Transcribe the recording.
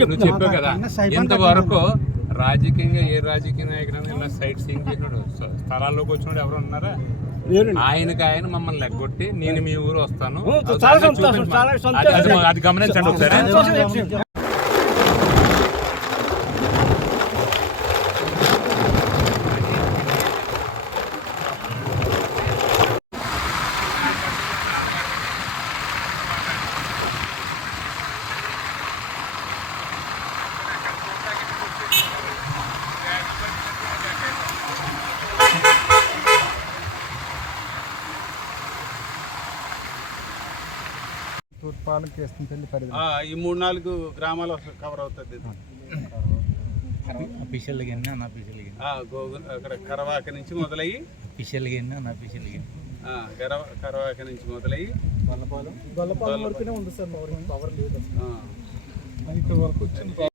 నువ్వు చెప్పావు కదా ఇంతవరకు రాజకీయంగా ఏ రాజకీయ నాయకుడైనా ఇలా సైట్ సీయింగ్ చేసినాడు, స్థలాల్లోకి వచ్చినాడు ఎవరు ఉన్నారా? ఆయన మమ్మల్ని లెగ్గొట్టి నేను మీ ఊరు వస్తాను, అది గమనించండి ఒకసారి. ఈ 3-4 గ్రామాలు కవర్ అవుతుంది. అక్కడ కరవాక నుంచి మొదలయ్యి కరవాక నుంచి మొదలయ్యి గొల్లపాలెం వరకునే ఉంది సార్. పవర్ లేదు.